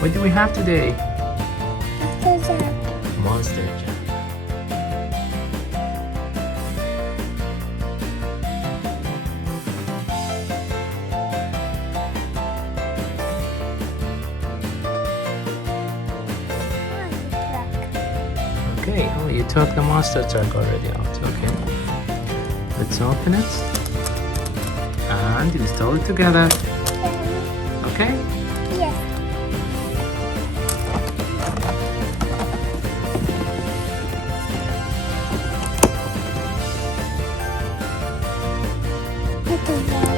What do we have today? Monster Jam. Monster Jam. Okay, oh, you took the monster truck already out. Okay. Let's open it and install it together. Okay? Yes. Little ball.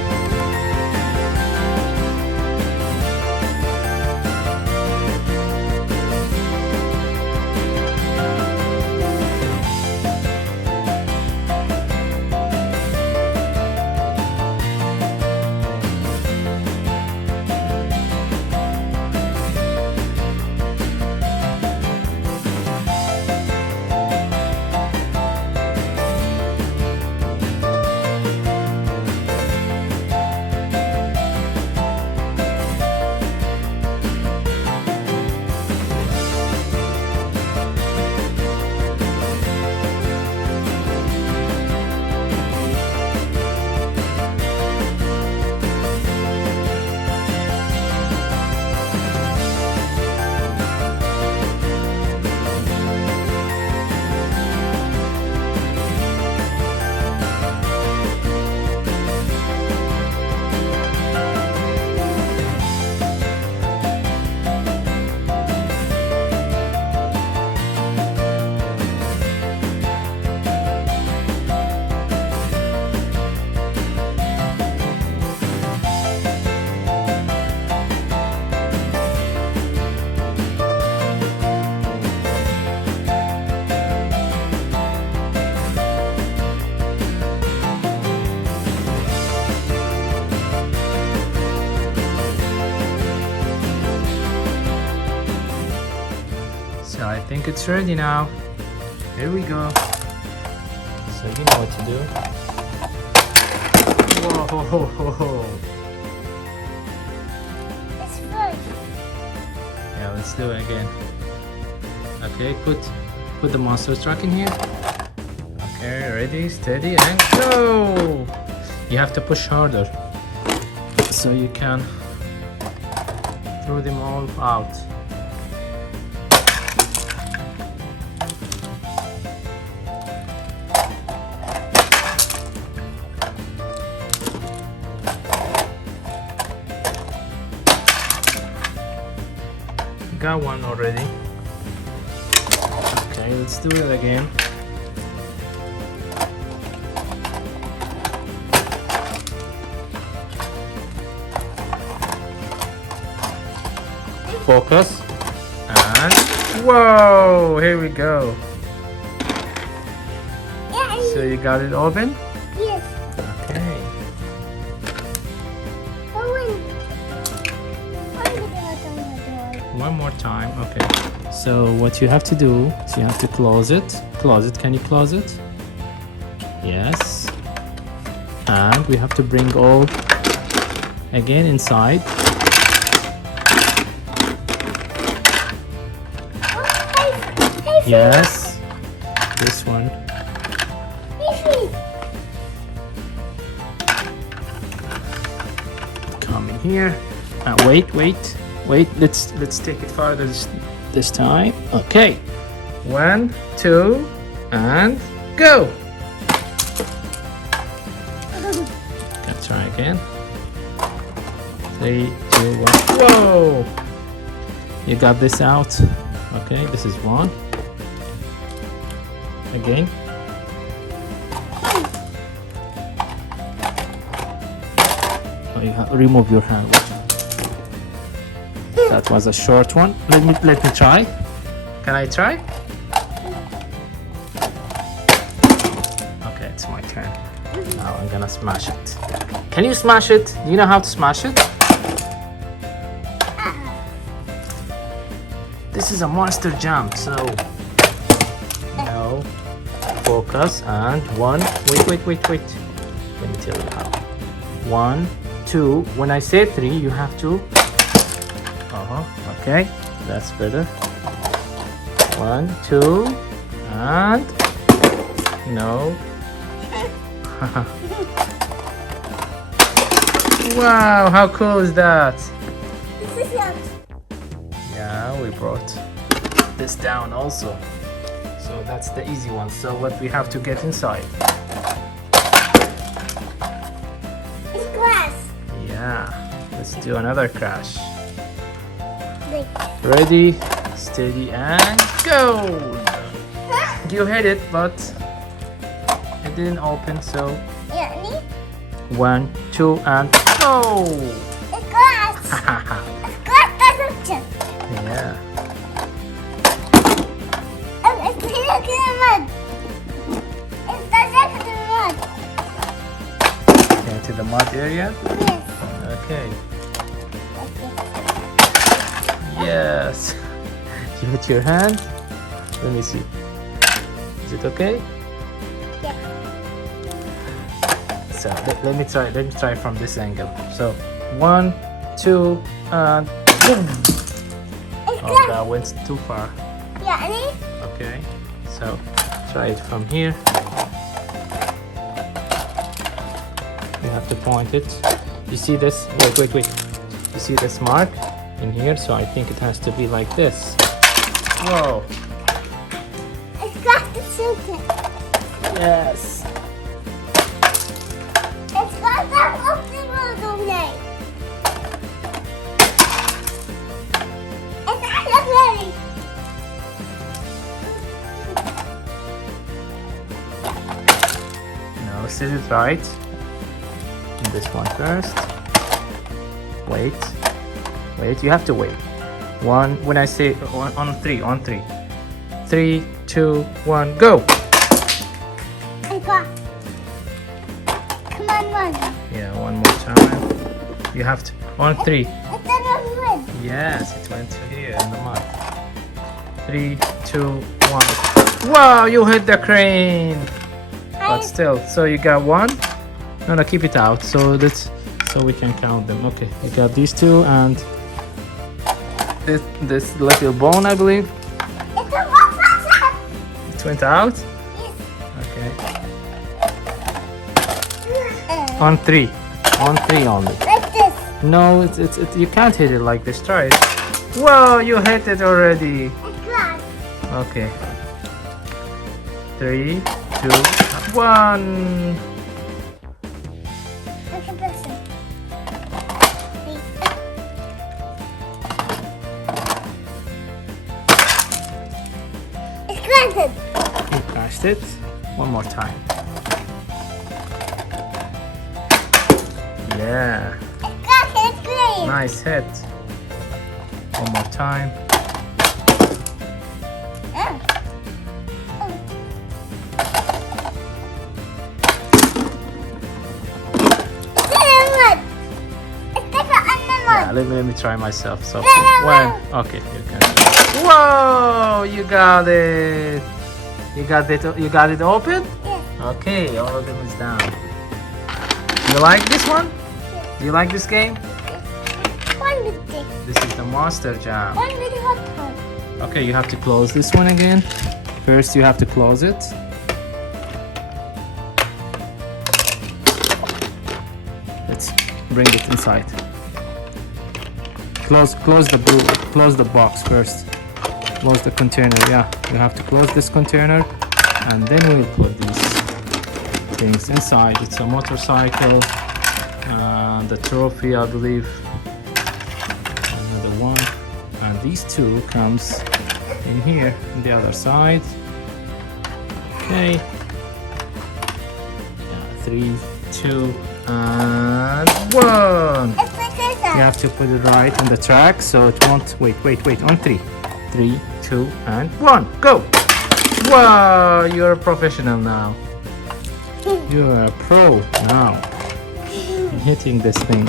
So I think it's ready now. Here we go. So you know what to do. Whoa! It's fun. Yeah, let's do it again. Okay, put the monster truck in here. Okay, ready, steady, and go! You have to push harder so you can throw them all out. Got one already. Okay, let's do it again. Focus. And whoa! Here we go. Yeah. So you got it open? Yes. Okay. One more time. Okay. So what you have to do is you have to close it. Close it. Can you close it? Yes. And we have to bring all again inside. Yes. This one. Come in here. Wait. Let's take it farther this time. Okay. 1, 2, and go. Let's try again. 3, 2, 1. Whoa! You got this out. Okay, this is one. Again. Oh, you have remove your hand. That was a short one. Let me try. Can I try? Okay, it's my turn. Now I'm gonna smash it. Can you smash it? Do you know how to smash it? This is a Monester Jam, so no. Focus and 1. Wait. Let me tell you how. 1, 2. When I say 3, you have to. Oh, Okay, that's better. 1, 2, and no. Wow, how cool is that? This is not. Yeah, we brought this down also. So that's the easy one. So what we have to get inside? It's glass. Yeah, let's do another crash. Like, Ready, steady, and go! You hit it, but it didn't open, so yeah, me? 1, 2, and go! It's glass. It's glass doesn't jump. Yeah. It's stuck in the mud. It's stuck in the mud. Okay, to the mud area. Yes. Okay. Okay. Yes. You hit your hand. Let me see. Is it okay? Yeah. So let me try. Let me try from this angle. So 1, 2, and boom. It's Oh, glass. that went too far. Yeah, me? Okay. So try it from here. You have to point it. You see this? Wait. You see this mark in here? So I think it has to be like this. Whoa. It's glass to shoot it. Yes. It's glass that looks the road over there. It's not ready. Now set it right. This one first. Wait. You have to wait. One. When I say on three. 3, 2, 1, go. It's glass. Come on, run. Yeah, one more time. You have to on 3. It's not red. Yes, it went to here in the mud. 3, 2, 1. Wow, you hit the crane. But still, so you got 1. No, keep it out. So we can count them. Okay, you got these 2 and this little bone, I believe. It's a water. It went out. Yes. Okay. On 3. On 3 only. Like this. No, it's you can't hit it like this. Try it. Whoa, you hit it already. It's glass. Okay. 3, 2, 1. Look at this one. It's granted. You crashed it. One more time. Yeah. It's granted. It's green. Nice hit. One more time. Oh. Yeah, let me try myself. So No, no, one. Okay, you can. Whoa! You got it. You got it. You got it open. Yeah. Okay, all of them is down. You like this one? Do you like this game? One with this. This is the Monster Jam. One with hot dog. Okay, you have to close this one again. First, you have to close it. Let's bring it inside. Close the box first. Close the container. Yeah, you have to close this container, and then we'll put these things inside. It's a motorcycle. The trophy, I believe. Another one, and these 2 comes in here on the other side. Okay. Yeah, 3, 2, and 1. It's like this. You have to put it right on the track so it won't. Wait. On 3. 3, 2, and 1. Go! Wow, you're a professional now. You're a pro now. Hitting this thing.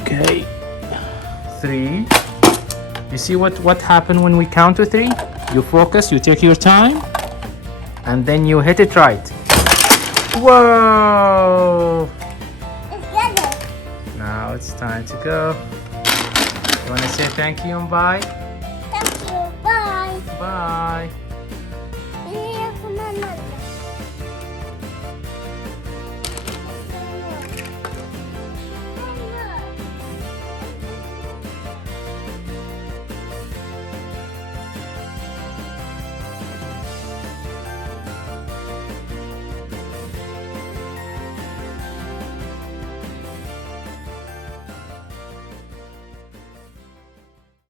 Okay. 3. You see what happened when we count to 3? You focus, you take your time, and then you hit it right. Whoa! It's yellow. Now it's time to go. You want to say thank you and bye? Thank you. Bye. Bye.